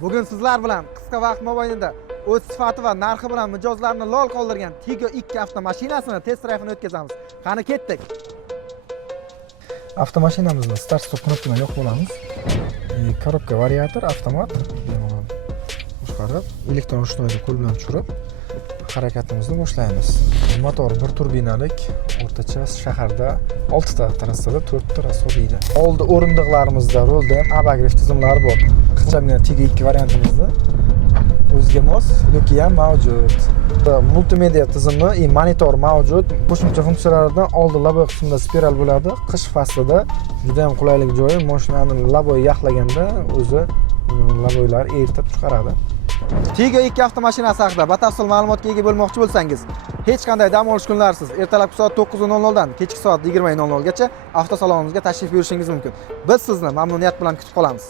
Bugun sizlar bilan qisqa vaqt mobaynida o'z sifati va narxi bilan mijozlarni lol qoldirgan Tiggo 2 avtomashinasini test drayvini o'tkazamiz. Qani ketdik. Avtomashinamizni start stop knopka bilan yo'q bo'lamiz. Korobka variator avtomat. Boshqarib, elektron ruchnoyni qo'l bilan tushirib harakatimizni boshlaymiz. Motor bir turbinalik, o'rtacha shaharda 6 ta trassada 4 ta rasobiydi. Oldi o'rindiqlarimizda rolda ham abagrev tizimlari bor. Qilchagina Tiggo 2 variantimizda o'ziga mos luki ham mavjud. Multimedia tizimi, monitor mavjud. Qo'shimcha funksiyalaridan oldi labo qismida spiral bo'ladi. Qish faslida juda ham qulaylik joyi, mashinani laboy yaxlaganda o'zi laboylar eritib chiqaradi. Tiggo 2 avtomashinasi haqida batafsil ma'lumotga ega bo'lmoqchi bo'lsangiz, hech qanday dam olish kunlarsiz ertalabki soat 9:00 dan kechki soat 20:00 gacha avtosalonimizga tashrif buyurishingiz mumkin. Biz sizni mamnuniyat bilan kutib qolamiz.